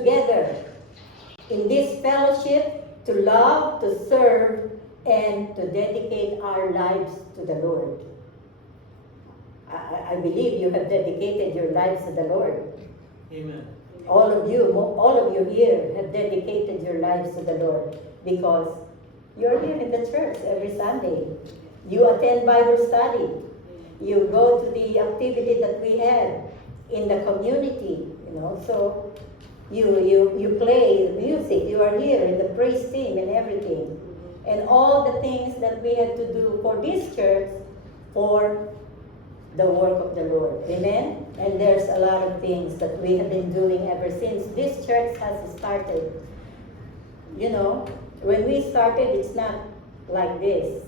together in this fellowship to love, to serve, and to dedicate our lives to the Lord. I believe you have dedicated your lives to the Lord. Amen. All of you here have dedicated your lives to the Lord because you're here in the church every Sunday. You attend Bible study. You go to the activity that we have in the community, so you play the music. You are here in the praise team and everything. And all the things that we have to do for this church, for the work of the Lord. Amen? And there's a lot of things that we have been doing ever since this church has started. When we started, it's not like this,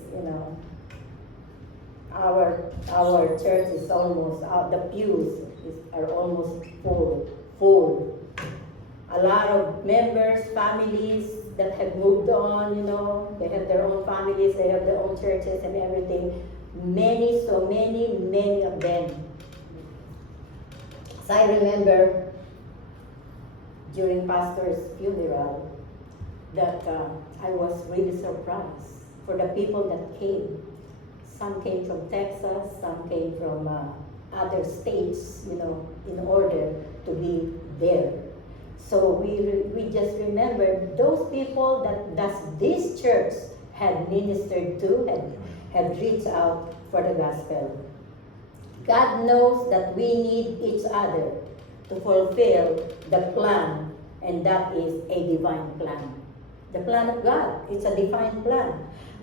Our church is almost, the pews are almost full. A lot of members, families that have moved on, they have their own families, they have their own churches and everything. Many of them. So I remember during Pastor's funeral that I was really surprised for the people that came. Some came from Texas, some came from other states, in order to be there. So we just remembered those people that this church had ministered to, had reached out for the gospel. God knows that we need each other to fulfill the plan, and that is a divine plan. The plan of God, it's a divine plan.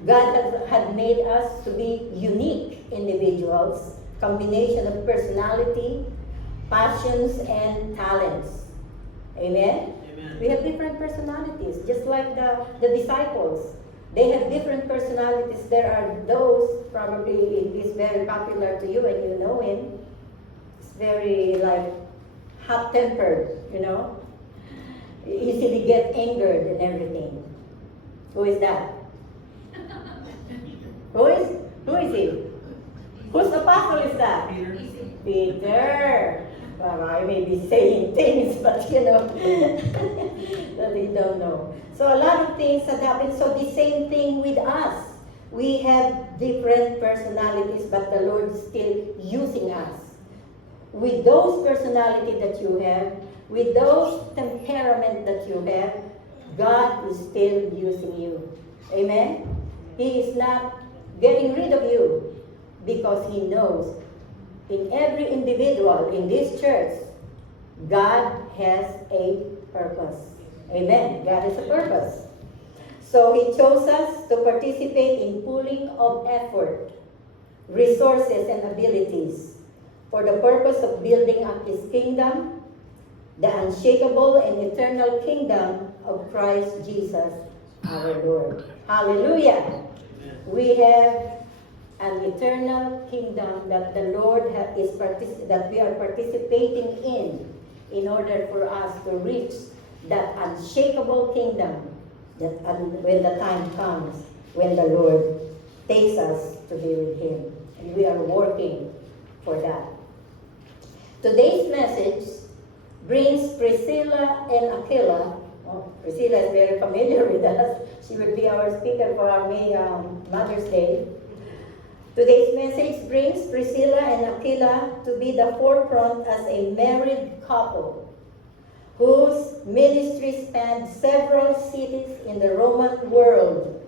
God had made us to be unique individuals, combination of personality, passions, and talents. Amen? Amen. We have different personalities, just like the disciples. They have different personalities. There are those, probably is very popular to you and you know him. It's very like hot-tempered, easily get angered and everything. Who is that? Who is he? Whose apostle is that? Peter. Peter. Well, I may be saying things, but that they don't know. So a lot of things have happened. So the same thing with us. We have different personalities, but the Lord is still using us. With those personality that you have, with those temperament that you have, God is still using you. Amen? He is not getting rid of you because He knows in every individual in this church, God has a purpose. Amen. God has a purpose. So He chose us to participate in pooling of effort, resources, and abilities for the purpose of building up His kingdom, the unshakable and eternal kingdom of Christ Jesus our Lord. Hallelujah. Amen. We have an eternal kingdom that the Lord that we are participating in order for us to reach that unshakable kingdom that when the time comes, when the Lord takes us to be with Him. And we are working for that. Today's message brings Priscilla and Aquila. Oh, Priscilla is very familiar with us. She will be our speaker for our May Mother's Day. Today's message brings Priscilla and Aquila to be the forefront as a married couple whose ministry spanned several cities in the Roman world.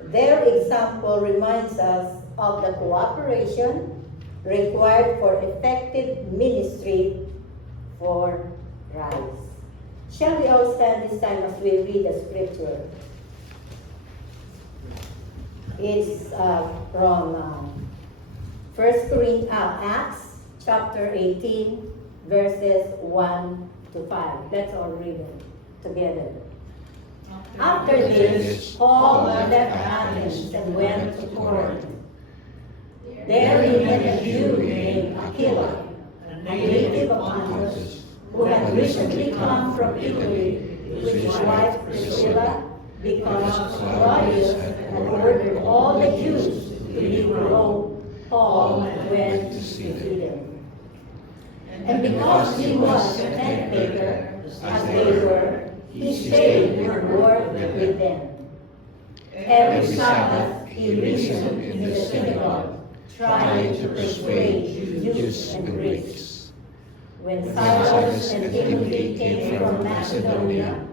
Their example reminds us of the cooperation required for effective ministry for Christ. Shall we all stand this time as we read the scripture? It's from 1 Corinthians, Acts chapter 18, verses 1 to 5. Let's all read it together. After this, Paul left Athens and went to Corinth. There he met a Jew named Aquila, a native of Pontus, who had recently come from Italy with his wife Priscilla, because Claudius had ordered all the Jews to leave Rome. Paul went to see them. And because he was a tent maker, as they However, he stayed and worked with them. Every Sabbath he reasoned in the synagogue, trying to persuade Jews and Greeks. When Silas and Timothy came from Macedonia,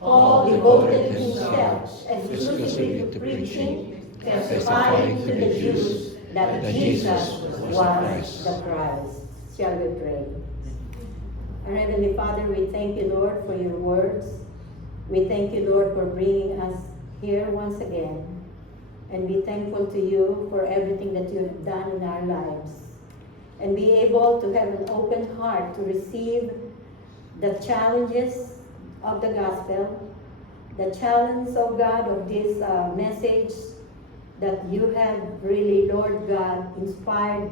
Paul devoted himself exclusively to preaching, testifying to the Jews that Jesus was the Christ. Shall we pray? Our Heavenly Father, we thank you, Lord, for your words. We thank you, Lord, for bringing us here once again. And be thankful to you for everything that you have done in our lives. And be able to have an open heart to receive the challenges of the gospel, the challenge of God of this message that you have really, Lord God, inspired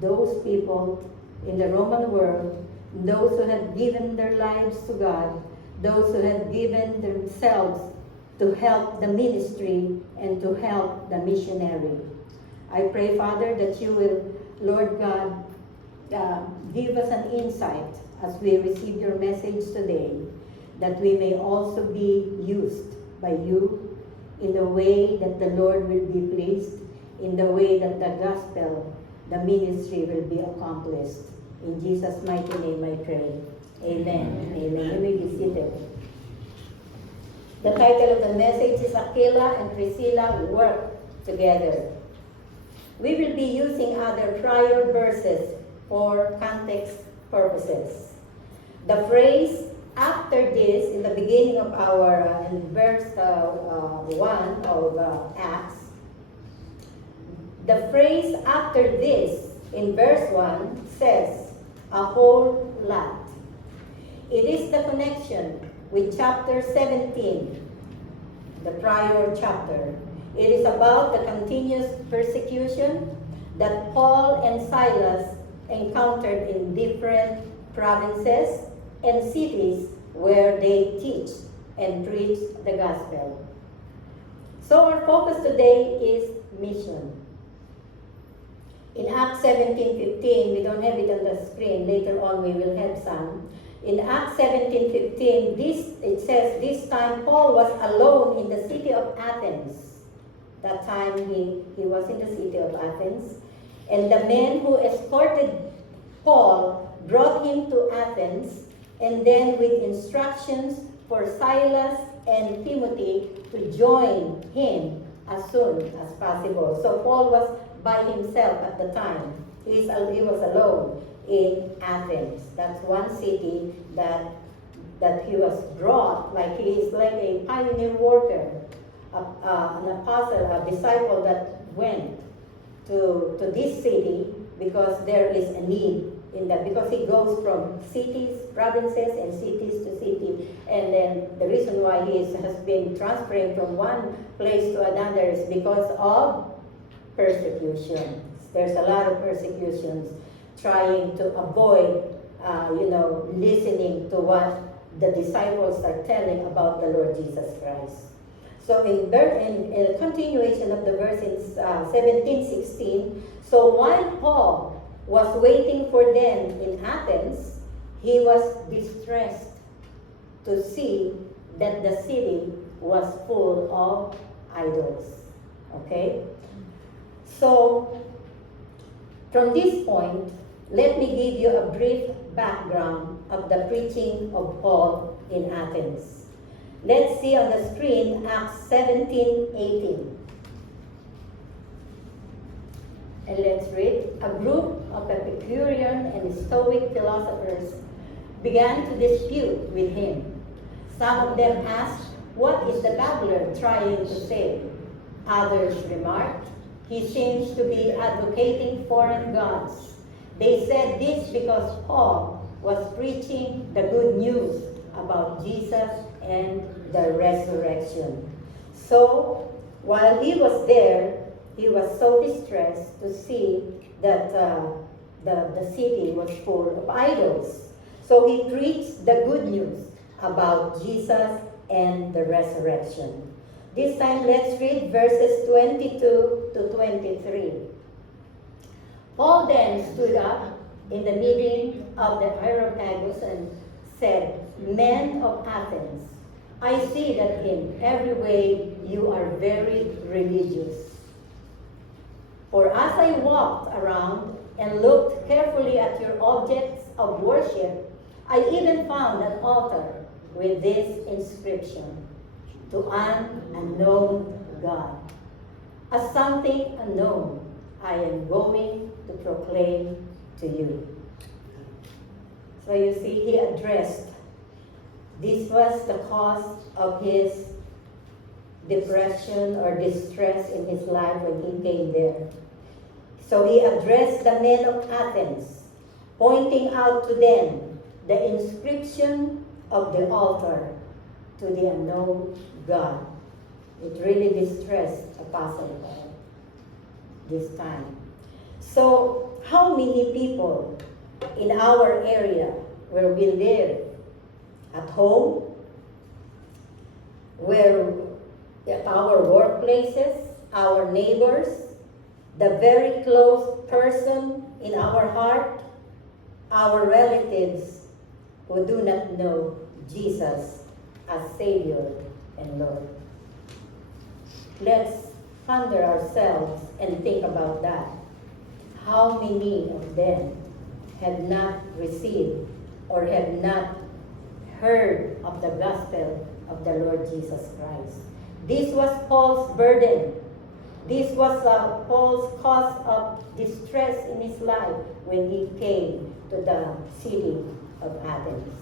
those people in the Roman world, those who have given their lives to God, those who have given themselves to help the ministry and to help the missionary. I pray, Father, that you will, Lord God, give us an insight as we receive your message today, that we may also be used by you in the way that the Lord will be pleased, in the way that the gospel, the ministry will be accomplished. In Jesus' mighty name I pray. Amen. Amen. You may be seated. The title of the message is Aquila and Priscilla Work Together. We will be using other prior verses for context purposes. The phrase after this, in the beginning of our, in verse 1 of Acts, the phrase after this in verse 1 says a whole lot. It is the connection with chapter 17, the prior chapter. It is about the continuous persecution that Paul and Silas encountered in different provinces and cities where they teach and preach the gospel. So our focus today is mission. In Acts 17:15, we don't have it on the screen, later on we will have some. In Acts 17:15, it says, this time Paul was alone in the city of Athens. That time he was in the city of Athens. And the men who escorted Paul brought him to Athens, and then with instructions for Silas and Timothy to join him as soon as possible. So Paul was by himself at the time. He was alone in Athens. That's one city that he was brought, like he is like a pioneer worker, an apostle, a disciple that went to this city because there is a need in that, because he goes from cities, provinces, and cities to city. And then the reason why he has been transferring from one place to another is because of persecution. There's a lot of persecutions trying to avoid, listening to what the disciples are telling about the Lord Jesus Christ. So in continuation of the verse in 17:16, so while Paul was waiting for them in Athens, he was distressed to see that the city was full of idols. Okay? So, from this point, let me give you a brief background of the preaching of Paul in Athens. Let's see on the screen Acts 17:18. And let's read. A group of Epicurean and Stoic philosophers began to dispute with him. Some of them asked, "What is the babbler trying to say?" Others remarked, "He seems to be advocating foreign gods." They said this because Paul was preaching the good news about Jesus and the resurrection. So, while he was there, he was so distressed to see that the city was full of idols. So he preached the good news about Jesus and the resurrection. This time, let's read verses 22 to 23. Paul then stood up in the meeting of the Areopagus and said, men of Athens, I see that in every way you are very religious. For as I walked around and looked carefully at your objects of worship, I even found an altar with this inscription, to an unknown God. As something unknown, I am going to proclaim to you. So you see, he addressed, this was the cause of his depression or distress in his life when he came there. So he addressed the men of Athens, pointing out to them the inscription of the altar to the unknown God. It really distressed Apostle Paul this time. So how many people in our area where we live, at home, where at our workplaces, our neighbors, the very close person in our heart, our relatives who do not know Jesus as Savior and Lord. Let's ponder ourselves and think about that. How many of them have not received or have not heard of the gospel of the Lord Jesus Christ? This was Paul's burden. This was Paul's cause of distress in his life when he came to the city of Athens.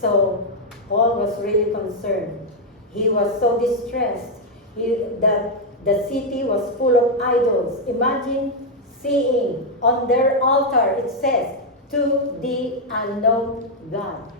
So Paul was really concerned. He was so distressed that the city was full of idols. Imagine seeing on their altar, it says, to the unknown God.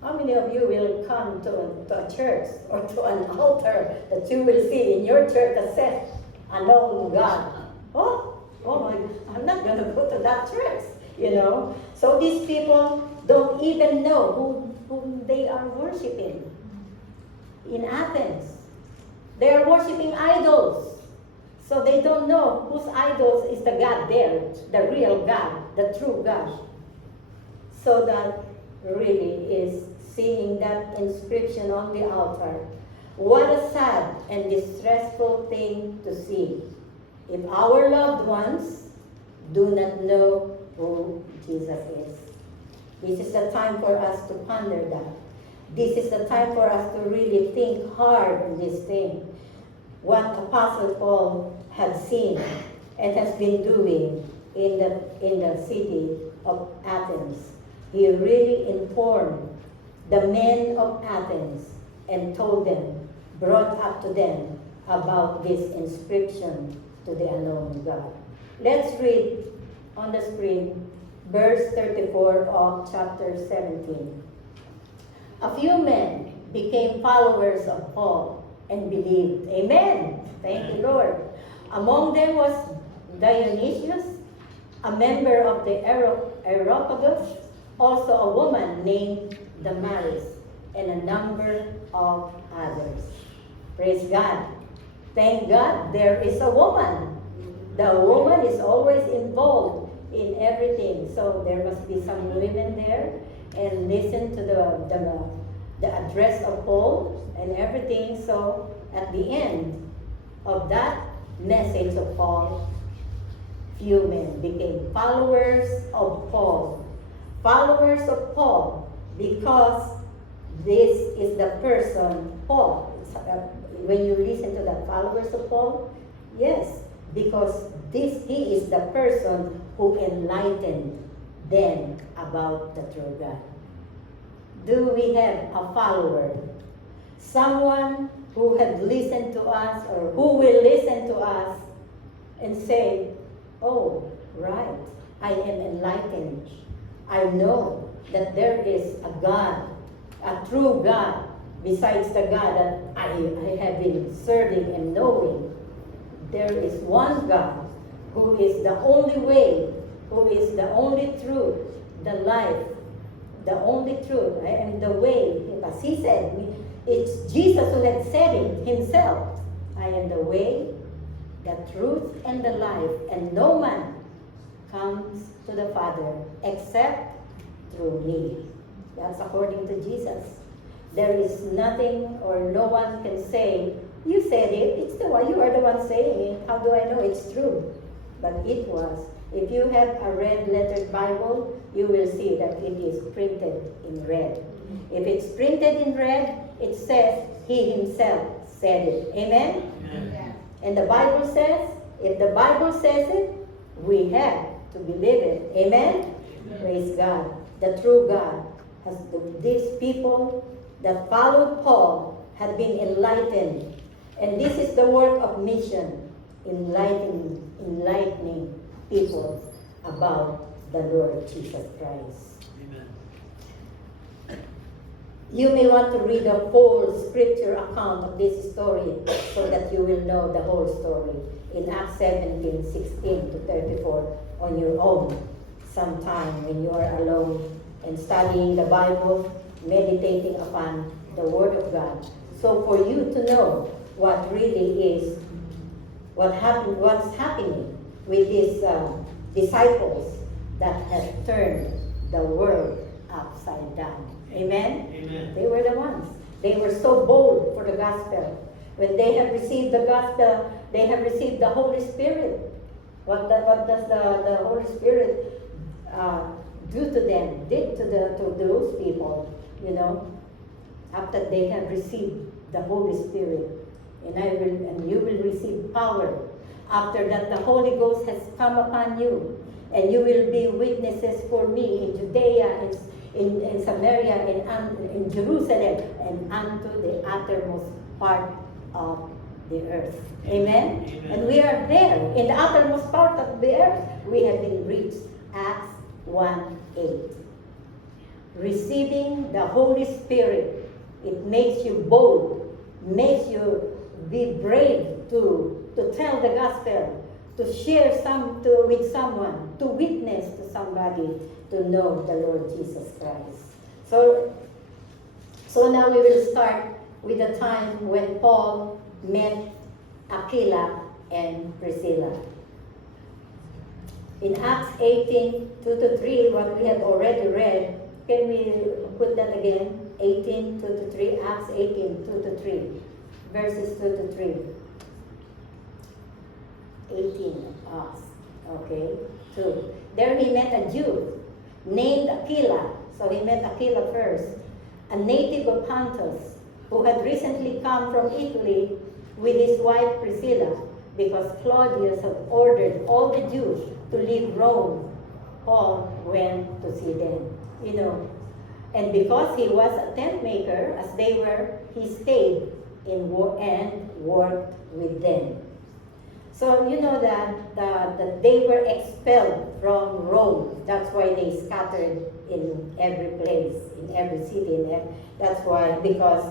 How many of you will come to a church or to an altar that you will see in your church that says, unknown God? Oh my God, I'm not going to go to that church, you know. So these people don't even know whom they are worshiping. In Athens, they are worshiping idols. So they don't know whose idols is the God there, the real God, the true God. So that really is seeing that inscription on the altar. What a sad and distressful thing to see. If our loved ones do not know who Jesus is. This is the time for us to ponder that. This is the time for us to really think hard on this thing. What Apostle Paul had seen and has been doing in the city of Athens. He really informed the men of Athens and told them, brought up to them about this inscription to the unknown God. Let's read on the screen verse 34 of chapter 17. A few men became followers of Paul and believed. Amen. Thank you, Lord. Among them was Dionysius, a member of the Areopagus, also a woman named Damaris, and a number of others. Praise God. Thank God there is a woman. The woman is always involved in everything. So there must be some women there and listen to the address of Paul and everything. So at the end of that message of Paul, few men became followers of Paul. Followers of Paul because this is the person, Paul. When you listen to the followers of Paul, yes, because he is the person who enlightened them about the true God. Do we have a follower? Someone who had listened to us or who will listen to us and say, oh, right, I am enlightened. I know that there is a God, a true God, besides the God that I have been serving and knowing. There is one God who is the only way, who is the only truth, the life, the only truth, and the way. As he said, it's Jesus who had said it himself. I am the way, the truth, and the life, and no man comes to the Father except through me. That's according to Jesus. There is nothing or no one can say, you said it, it's the one, you are the one saying it. How do I know it's true? But it was. If you have a red lettered Bible, you will see that it is printed in red. If it's printed in red, it says he himself said it. Amen? Amen. And the Bible says, if the Bible says it, we have to believe it. Amen? Amen. Praise God. The true God has these people that followed Paul had been enlightened. And this is the work of mission, enlightening people about the Lord Jesus Christ. Amen. You may want to read a full scripture account of this story so that you will know the whole story in Acts 17:16 to 34 on your own sometime when you are alone and studying the Bible, meditating upon the Word of God. So for you to know what really is, what's happening with these disciples that have turned the world upside down. Amen? Amen. They were the ones. They were so bold for the gospel. When they have received the gospel, they have received the Holy Spirit. What does the Holy Spirit do to them? Did to those people? You know, after they have received the Holy Spirit, and you will receive power. After that, the Holy Ghost has come upon you, and you will be witnesses for me in Judea, in Samaria, and in Jerusalem, and unto the uttermost part of the earth. Amen? Amen. And we are there, in the uttermost part of the earth. We have been reached. Acts 1:8. Receiving the Holy Spirit, it makes you bold, makes you be brave to tell the gospel, to share with someone, to witness to somebody, to know the Lord Jesus Christ. So now we will start with the time when Paul met Aquila and Priscilla. In Acts 18:2-3, what we have already read, can we put that again? 18:2-3, Acts 18:2-3, verses 2-3. 18, okay, 2. There he met a Jew named Aquila. So he met Aquila first, a native of Pontus, who had recently come from Italy with his wife Priscilla, because Claudius had ordered all the Jews to leave Rome. Paul went to see them, you know. And because he was a tent maker, as they were, he stayed and worked with them. So you know that they were expelled from Rome. That's why they scattered in every place, in every city. That's why, because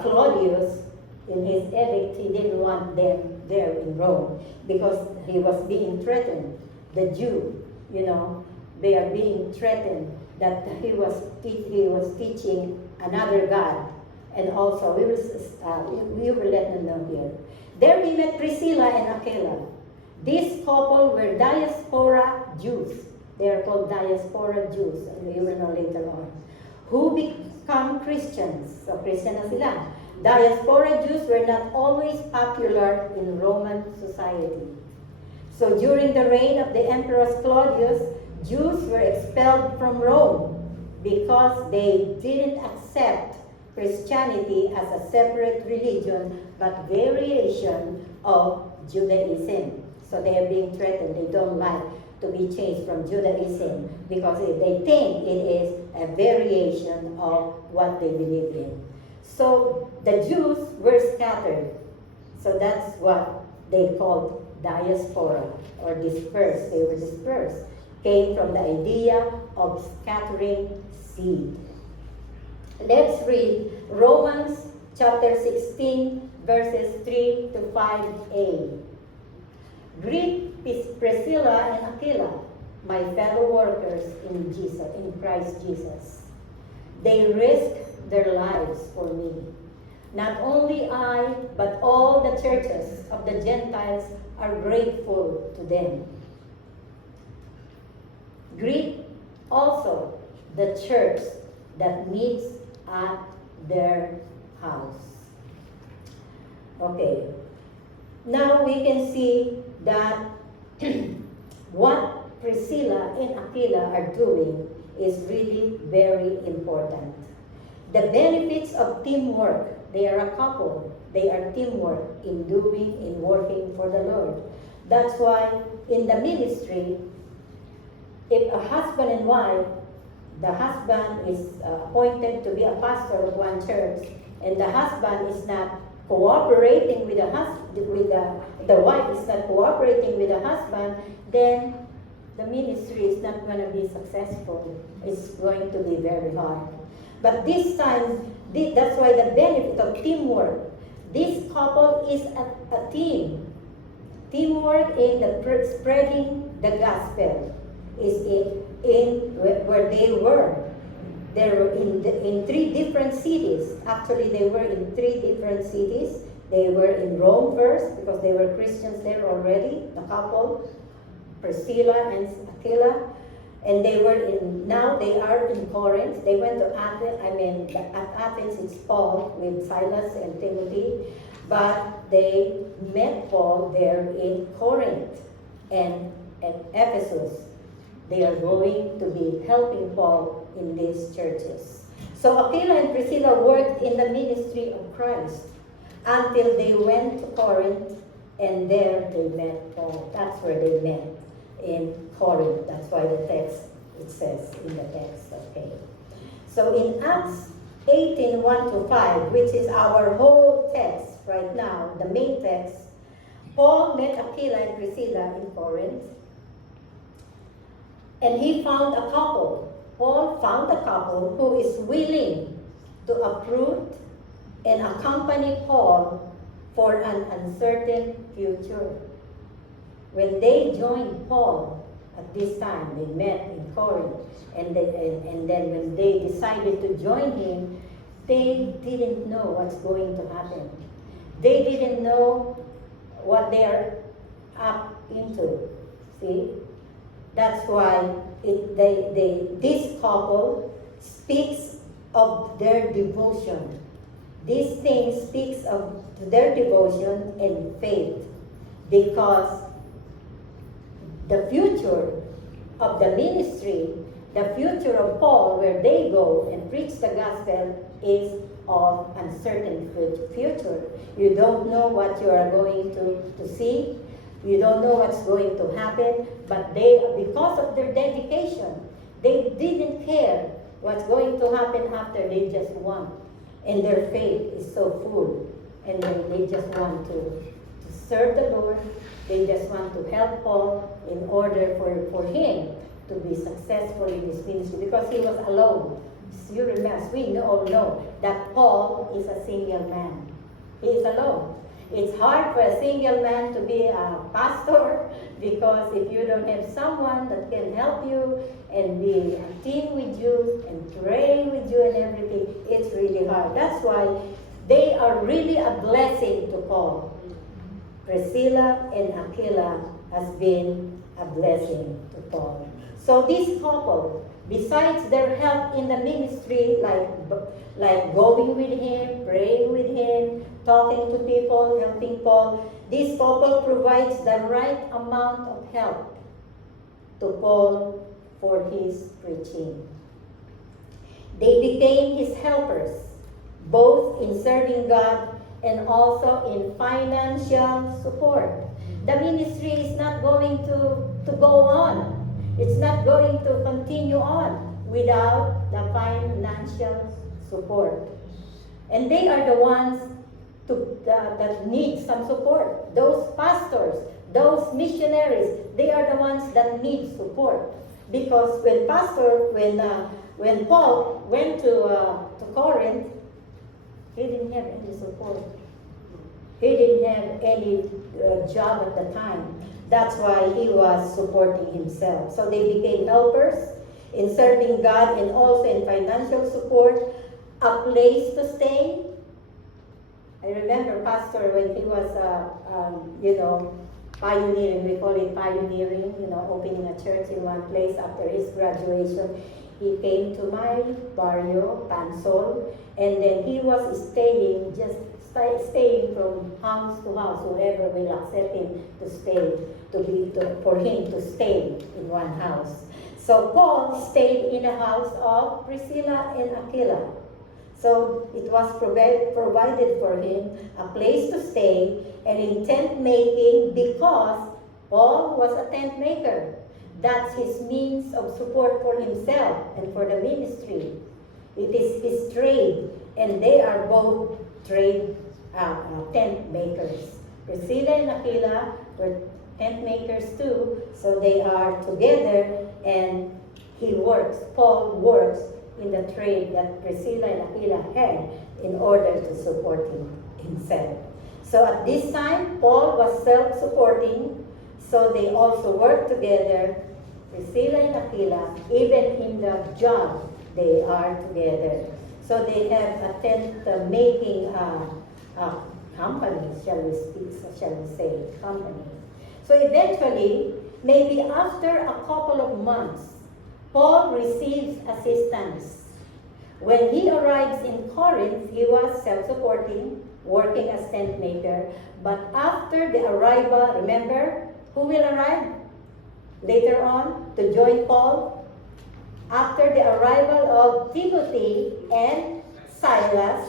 Claudius, in his edict, he didn't want them there in Rome, because he was being threatened. The Jew, you know, they are being threatened that he was teaching another God. And also, we will let them know here. There we met Priscilla and Aquila. This couple were diaspora Jews. They are called diaspora Jews, and you will know later on, who become Christians. So Christian na sila. Diaspora Jews were not always popular in Roman society. So during the reign of the Emperor Claudius, Jews were expelled from Rome because they didn't accept Christianity as a separate religion, but variation of Judaism. So they are being threatened. They don't like to be changed from Judaism because they think it is a variation of what they believe in. So the Jews were scattered. So that's what they called diaspora, or dispersed. They were dispersed. Came from the idea of scattering seed. Let's read Romans chapter 16, verses 3-5a. Greet Priscilla and Aquila, my fellow workers in Christ Jesus. They risked their lives for me. Not only I, but all the churches of the Gentiles are grateful to them. Greet also the church that meets at their house. Okay. Now we can see that what Priscilla and Aquila are doing is really very important. The benefits of teamwork. They are a couple. They are teamwork in doing, in working for the Lord. That's why in the ministry, if a husband and wife, the husband is appointed to be a pastor of one church, and the husband is not cooperating with the wife is not cooperating with the husband, then the ministry is not going to be successful. It's going to be very hard. But this time, that's why the benefit of teamwork. This couple is a team. Teamwork in the spreading the gospel is in where they were. They were in 3 different cities. Actually, they were in 3 different cities. They were in Rome first because they were Christians there already. The couple, Priscilla and Aquila, and now they are in Corinth. They went to Athens. At Athens it's Paul with Silas and Timothy, but they met Paul there in Corinth and at Ephesus. They are going to be helping Paul in these churches. So Aquila and Priscilla worked in the ministry of Christ until they went to Corinth, and there they met Paul. That's where they met, in Corinth. That's why the text, it says in the text, okay. So in Acts 18, 1-5, which is our whole text right now, the main text, Paul met Aquila and Priscilla in Corinth, and he found a couple. Paul found a couple who is willing to uproot and accompany Paul for an uncertain future. When they joined Paul at this time, they met in Corinth, and then when they decided to join him, they didn't know what's going to happen. They didn't know what they are up into. See? That's why this couple speaks of their devotion. This thing speaks of their devotion and faith, because the future of the ministry, the future of Paul, where they go and preach the gospel, is of uncertain future. You don't know what you are going to see. You don't know what's going to happen, but because of their dedication, they didn't care what's going to happen after. They just won. And their faith is so full. And then they just want to serve the Lord. They just want to help Paul in order for him to be successful in this ministry, because he was alone. You remember, we all know that Paul is a single man. He is alone. It's hard for a single man to be a pastor, because if you don't have someone that can help you and be a team with you and pray with you and everything, it's really hard. That's why they are really a blessing to Paul. Priscilla and Aquila has been a blessing to Paul. So this couple, besides their help in the ministry, like going with him, praying with him, talking to people, helping Paul, this couple provides the right amount of help to Paul for his preaching. They became his helpers, both in serving God and also in financial support. The ministry is not going to go on. It's not going to continue on without the financial support. And they are the ones that need some support. Those pastors, those missionaries, they are the ones that need support. Because when Paul went to Corinth, he didn't have any support. He didn't have any job at the time. That's why he was supporting himself. So they became helpers in serving God and also in financial support, a place to stay. I remember Pastor when he was, pioneering, we call it pioneering, opening a church in one place after his graduation. he came to my barrio, Pansol, and then he was staying, staying from house to house, whoever will accept him to stay, for him to stay in one house. So Paul stayed in the house of Priscilla and Aquila. So it was provided for him a place to stay and in tent making because Paul was a tent maker. That's his means of support for himself and for the ministry. It is his trade, and they are both tent makers. Priscilla and Aquila were tent makers too, so they are together, and Paul works in the trade that Priscilla and Aquila had in order to support himself. So at this time, Paul was self-supporting, so they also worked together. Priscilla and Aquila, even in the job, they are together. So they have a tent making company, shall we say, company. So eventually, maybe after a couple of months, Paul receives assistance. When he arrives in Corinth, he was self-supporting, working as tent maker. But after the arrival, remember, who will arrive later on to join Paul? After the arrival of Timothy and Silas,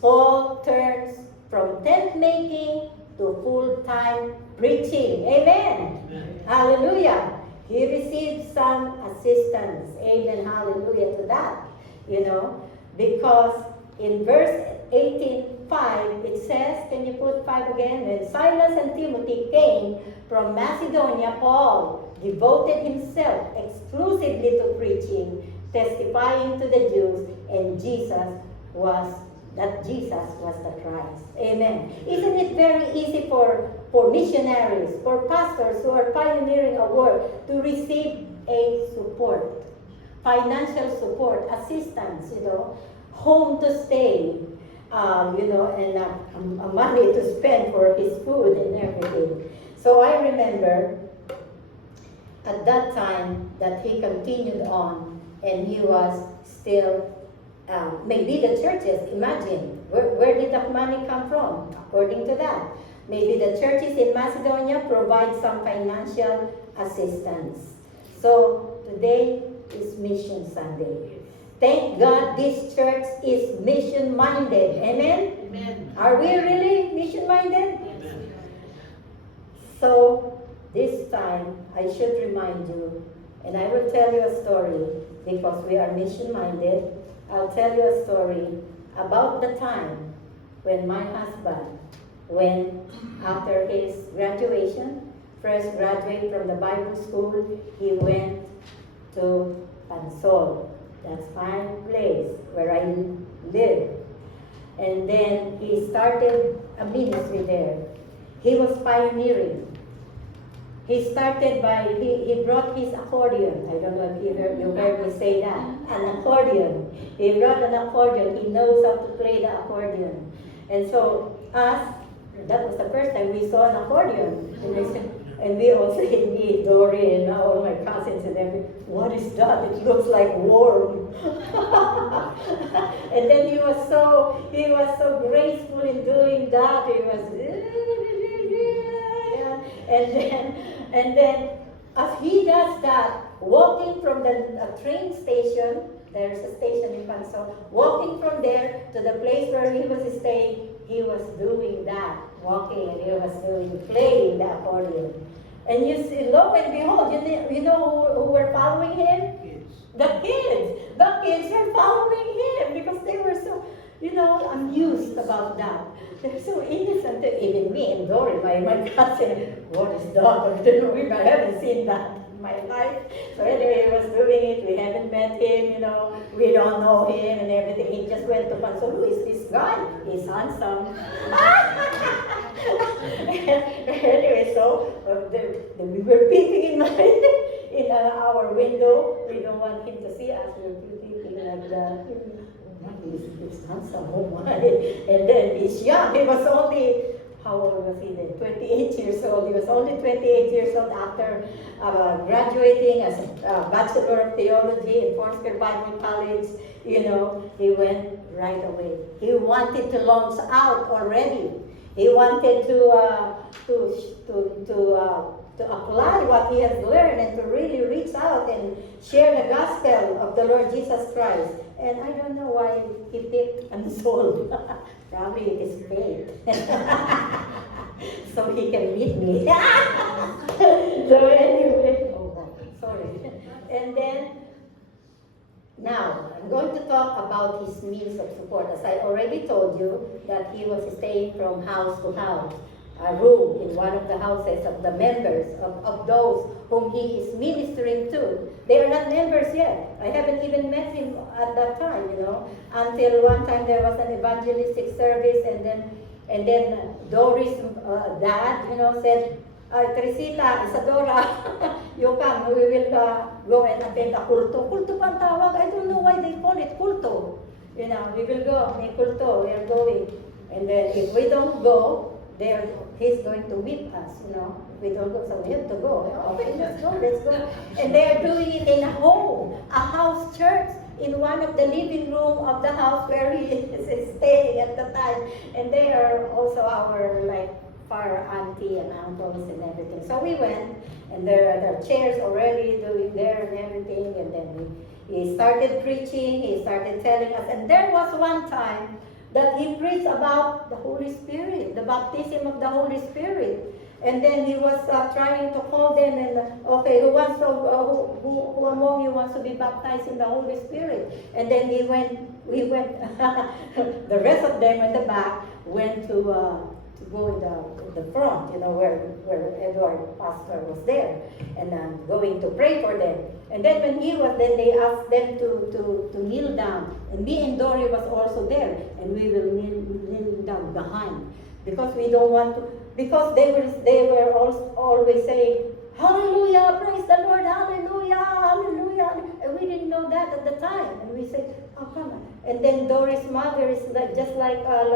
Paul turns from tent making to full-time preaching. Amen. Amen. Hallelujah. He received some assistance. Amen. Hallelujah to that. Because in verse 18:5, it says, can you put 5 again? When Silas and Timothy came from Macedonia, Paul devoted himself exclusively to preaching, testifying to the Jews, and that Jesus was the Christ. Amen. Isn't it very easy for missionaries, for pastors who are pioneering a work to receive a support, financial support, assistance, home to stay, and money to spend for his food and everything. So I remember at that time that he continued on, and he was still, maybe the churches, imagine, where did that money come from? According to that, maybe the churches in Macedonia provide some financial assistance. So today is Mission Sunday. Thank God this church is mission-minded. Amen? Amen. Are we really mission-minded? Amen. So this time, I should remind you, and I will tell you a story because we are mission-minded. I'll tell you a story about the time when my husband, after his graduation, first graduate from the Bible school, he went to Pansol. That's fine place where I live. And then he started a ministry there. He was pioneering. He started he brought his accordion. I don't know if you heard me say that. An accordion. He brought an accordion. He knows how to play the accordion. And so that was the first time we saw an accordion. And we all said, me, Dory, and all my cousins and everything, what is that? It looks like worm. And then he was so graceful in doing that. He was, and then as he does that, walking from the train station, there's a station in Pansol, walking from there to the place where he was staying, he was doing that, walking, and he was playing the accordion. And you see, lo and behold, you know who were following him? Kids. The kids. The kids were following him because they were so, amused about that. They're so innocent. Even me and Dory, my cousin, what is that? I haven't seen that in my life. So anyway, he was doing it. We haven't met him, we don't know him and everything. He just went to Pansol. Who is this guy? He's handsome. Anyway, so we were peeping in our window. We don't want him to see us. We were peeping like that. He's handsome, oh my. And then he's young. He was only how old was he then? 28 years old. He was only 28 years old after graduating as a Bachelor of Theology in Foursquare Bible College. You know, he went right away. He wanted to launch out already. He wanted to apply what he has learned and to really reach out and share the gospel of the Lord Jesus Christ. And I don't know why he picked unsold. Probably it is fate. So he can meet me. So anyway, oh, sorry. And then, now, I'm going to talk about his means of support. As I already told you, that he was staying from house to house, a room in one of the houses of the members, of those whom he is ministering to. They are not members yet. I haven't even met him at that time, you know, until one time there was an evangelistic service, and then Doris' dad, you know, said, Teresita, Isadora, you come, we will go and attend a kulto. Kulto pa ang tawag. I don't know why they call it kulto. You know, we will go, may kulto, we are going. And then if we don't go, he's going to whip us, you know. We don't go, so we have to go. Okay, let's go. And they are doing it in a home, a house church, in one of the living room of the house where he is staying at the time. And they are also our, like, far auntie and uncles and everything. So we went, and there are the chairs already doing there and everything, and then he started preaching, he started telling us, and there was one time that he preached about the Holy Spirit, the baptism of the Holy Spirit. And then he was trying to call them, and okay, who who among you wants to be baptized in the Holy Spirit? And then we went, the rest of them in the back went to go in the front, you know, where Edward pastor was there, and going to pray for them. And then when then they asked them to kneel down, and me and Dory was also there, and we will kneel down behind, because we don't want to, because they were always saying, Hallelujah, praise the Lord, hallelujah, hallelujah. And we didn't know that at the time. And we said, oh, come on. And then Doris' mother is just like a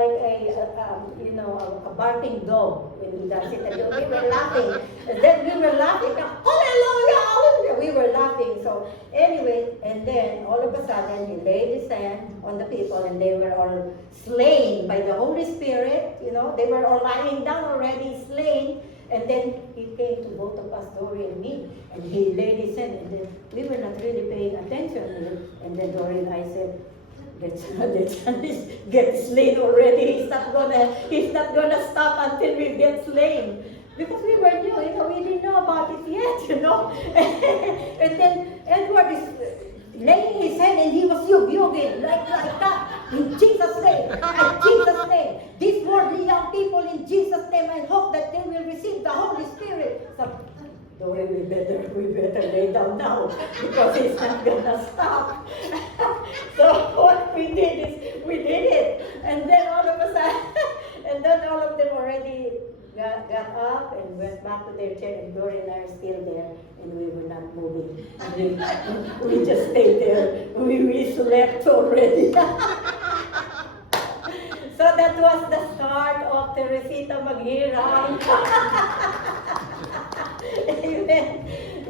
barking dog when he does it. And we were laughing. And then we were laughing, hallelujah, hallelujah. We were laughing. So anyway, and then all of a sudden he laid his hand on the people, and they were all slain by the Holy Spirit. You know, they were all lying down already, slain. And then he came to both of us, Dory and me, and he laid his hand, and then we were not really paying attention. And then Dory and I said, let's get slain already. He's not gonna stop until we get slain. Because we were new, you know, we didn't know about it yet, you know. And then Edward is laying his hand, and he was yugin like that. In Jesus' name, in Jesus' name. These worldly young people, in Jesus' name, I hope that they will receive the Holy Spirit. So, Dory, we better lay down now, because it's not gonna stop. So what we did is, we did it. And then all of a sudden, all of them already got up and went back to their chair, and Dory and I are still there, and we were not moving. We just stayed there. We slept already. So that was the start of Teresita Maghirap.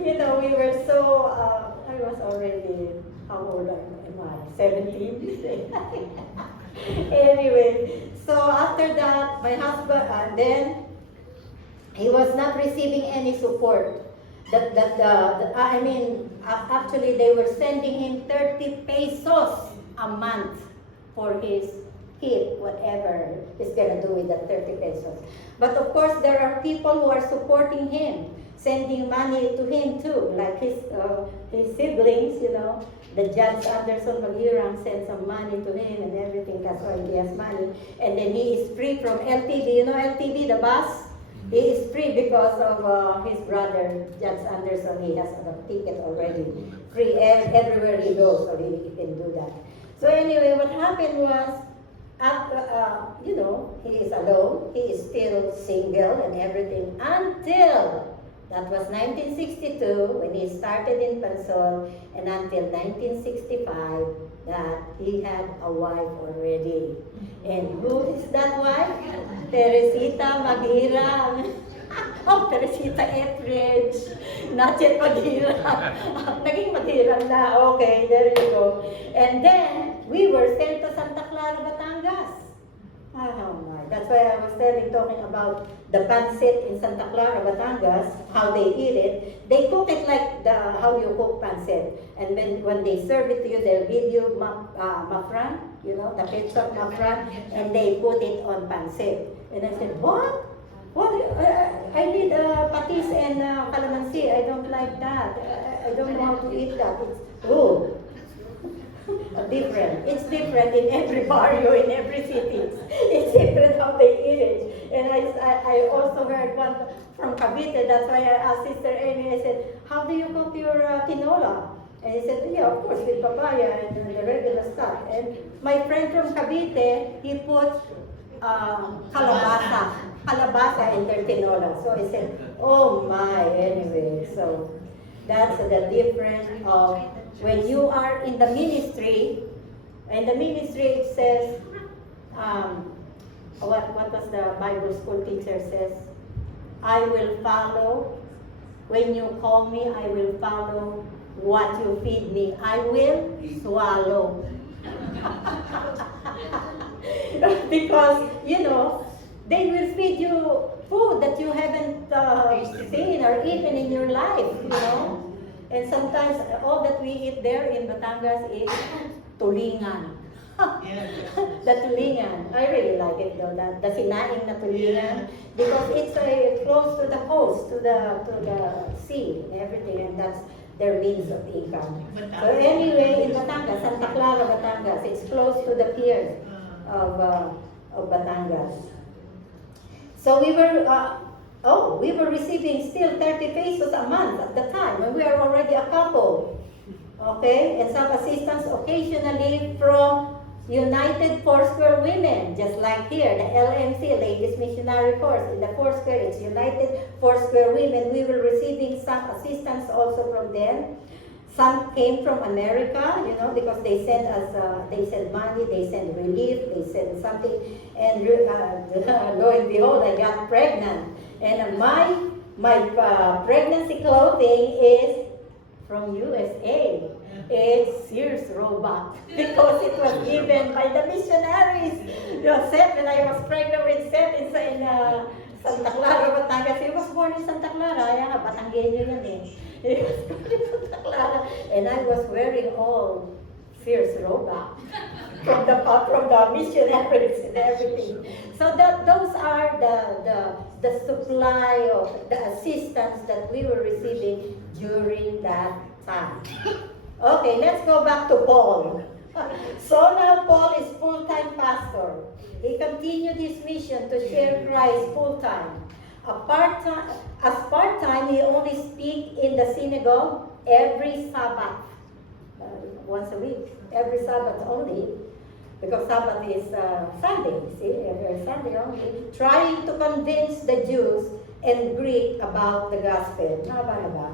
You know, we were so, I was already, how old am I? 17? Anyway, so after that, my husband, and then he was not receiving any support. Actually, they were sending him 30 pesos a month for his kid, whatever he's gonna do with that 30 pesos. But of course, there are people who are supporting him, sending money to him too, like his siblings, you know. The Judge Anderson Maghirap sent some money to him and everything. That's why he has money. And then he is free from LTV. You know LTV, the bus? He is free because of his brother, Judge Anderson. He has a ticket already. Free everywhere he goes, so he can do that. So anyway, what happened was, you know, he is alone. He is still single and everything until, that was 1962 when he started in Pansol, and until 1965 that he had a wife already. And who is that wife? Teresita Maghirang. Oh, Teresita Etheridge. Not yet Maghirang. Naging Maghirang na. Okay, there you go. And then, we were sent to Santa Clara, Batangas. Oh my, that's why I was talking about the pancit in Santa Clara, Batangas, how they eat it. They cook it like how you cook pancit. And when they serve it to you, they'll give you mafran, the ketchup mafran, and they put it on pancit. And I said, what? What? I need patis and calamansi. I don't like that. I don't know how to eat that. It's different. It's different in every barrio, in every city. It's different how they eat it. And I also heard one from Cavite. That's why I asked Sister Amy. I said, how do you cook your tinola? And he said, yeah, of course, with papaya and the regular stuff. And my friend from Cavite, he put calabasa in their tinola. So I said, oh my, anyway. So that's the difference of when you are in the ministry. In the ministry it says, what was the Bible school teacher says? I will follow. When you call me, I will follow. What you feed me, I will swallow. Because, they will feed you food that you haven't seen or eaten in your life, And sometimes all that we eat there in Batangas is tulingan. The tulingan. I really like it though, the sinaing na tulingan, because it's close to the coast, to the sea and everything, and that's their means of income. So anyway, in Batangas, Santa Clara, Batangas, it's close to the pier of Batangas. So we were receiving still 30 pesos a month at the time when we are already a couple. Okay, and some assistance occasionally from United Foursquare Women, just like here, the LMC, Ladies Missionary Course. In the Foursquare, it's United Foursquare Women. We were receiving some assistance also from them. Some came from America, because they send us, they send money, they send relief, they send something. And lo and behold, I got pregnant. And my pregnancy clothing is from USA. It's Sears Roebuck, because it was given by the missionaries. Seth, when I was pregnant with Seth in Santa Clara, Batangas. He was born in Santa Clara. Kaya nga, Batanggenyo yan eh. He was born in Santa Clara. And I was wearing all Sears Roebuck from the missionaries and everything. So those are the supply of the assistance that we were receiving during that time. Okay, let's go back to Paul. So now Paul is full-time pastor. He continued his mission to share Christ full-time. As part-time, he only speak in the synagogue every Sabbath. Once a week, every Sabbath only. Because Sabbath is Sunday, see, every Sunday only. Trying to convince the Jews and Greek about the gospel. Haba na ba?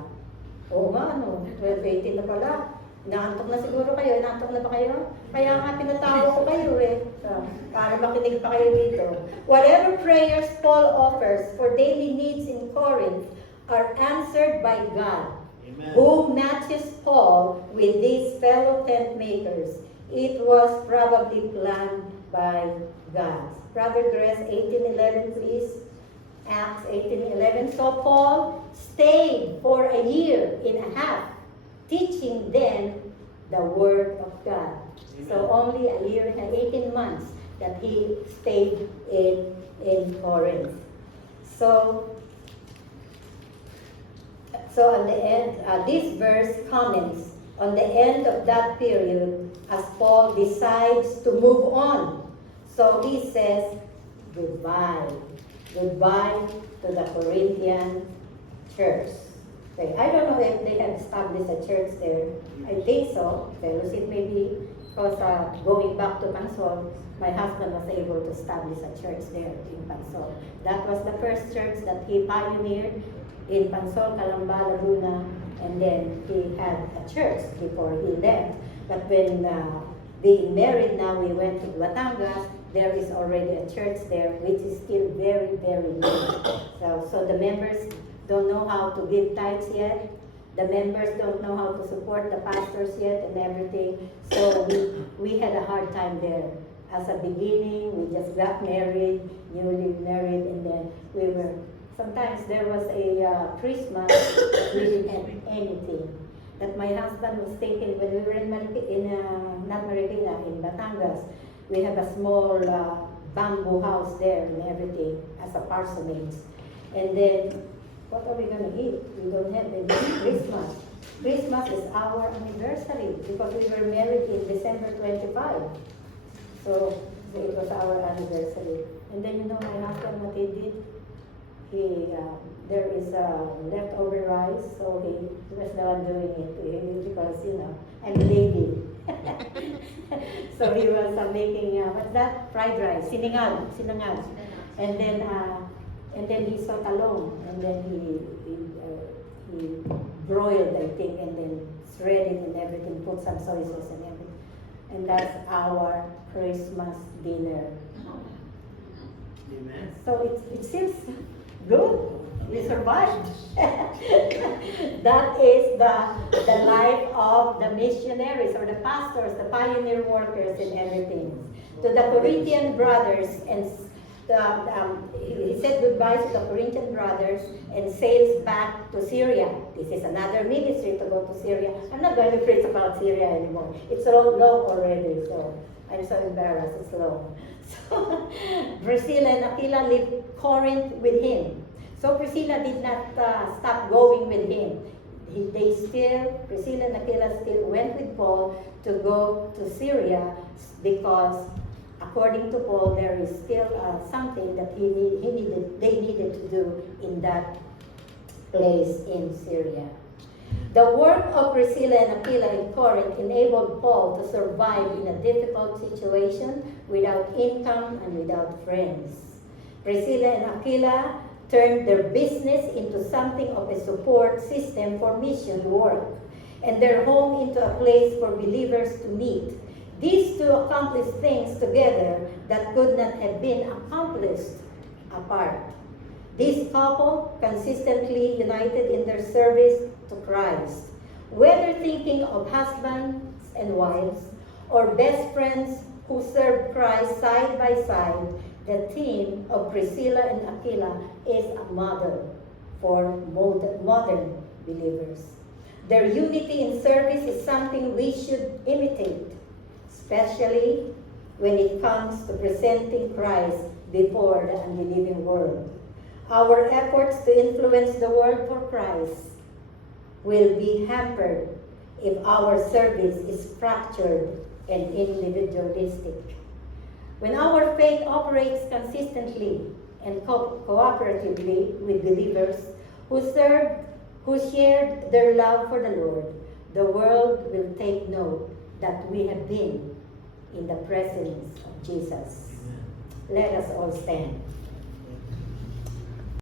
Oo nga, 12:18 na pala. Inaantok na siguro kayo. Inaantok na ba kayo? Kaya nga pinatawa ko kayo para makinig pa kayo dito. Whatever prayers Paul offers for daily needs in Corinth are answered by God, Amen, who matches Paul with these fellow tent makers. It was probably planned by God. Brother Grace, 18:11, please. Acts 18:11. So Paul stayed for a year and a half, teaching them the word of God. Amen. So only a year and 18 months that he stayed in Corinth. So on the end, this verse comments on the end of that period as Paul decides to move on. So he says, goodbye. Goodbye to the Corinthian church. Okay, I don't know if they have established a church there. I think so. Fellowship maybe, because going back to Pansol, my husband was able to establish a church there in Pansol. That was the first church that he pioneered in Pansol, Calamba, Laguna, and then he had a church before he left. But when being married now, we went to Batangas. There is already a church there, which is still very, very new. So the members don't know how to give tithes yet. The members don't know how to support the pastors yet and everything. So we had a hard time there. As a beginning, we just got married, newly married, and then sometimes there was a Christmas, we didn't have anything. That my husband was thinking when we were in not Marikina, in Batangas, we have a small bamboo house there and everything as a parsonage. And then, what are we going to eat? We don't have any Christmas. Christmas is our anniversary because we were married in December 25. So it was our anniversary. And then my husband, what he did, there is leftover rice, so he was the one doing it because I'm a lady. So he was making what's that? Fried rice, sinangag. And then he saw talong, and then he broiled, I think, and then shredded and everything, put some soy sauce and everything. And that's our Christmas dinner. Amen. So it seems good. We survived. That is the life of the missionaries or the pastors, the pioneer workers and everything. To the Corinthian brothers, and he said goodbye to the Corinthian brothers and sails back to Syria. This is another ministry to go to Syria. I'm not going to preach about Syria anymore. It's long already, so I'm so embarrassed. It's long. So Priscilla and Aquila left Corinth with him. So Priscilla did not stop going with him. Priscilla and Aquila still went with Paul to go to Syria because, according to Paul, there is still something that they needed to do in that place in Syria. The work of Priscilla and Aquila in Corinth enabled Paul to survive in a difficult situation without income and without friends. Priscilla and Aquila turned their business into something of a support system for mission work, and their home into a place for believers to meet. These two accomplished things together that could not have been accomplished apart. This couple consistently united in their service to Christ. Whether thinking of husbands and wives or best friends who served Christ side by side, the team of Priscilla and Aquila is a model for modern believers. Their unity in service is something we should imitate, especially when it comes to presenting Christ before the unbelieving world. Our efforts to influence the world for Christ will be hampered if our service is fractured and individualistic. When our faith operates consistently and cooperatively with believers who shared their love for the Lord, the world will take note that we have been in the presence of Jesus. Let us all stand.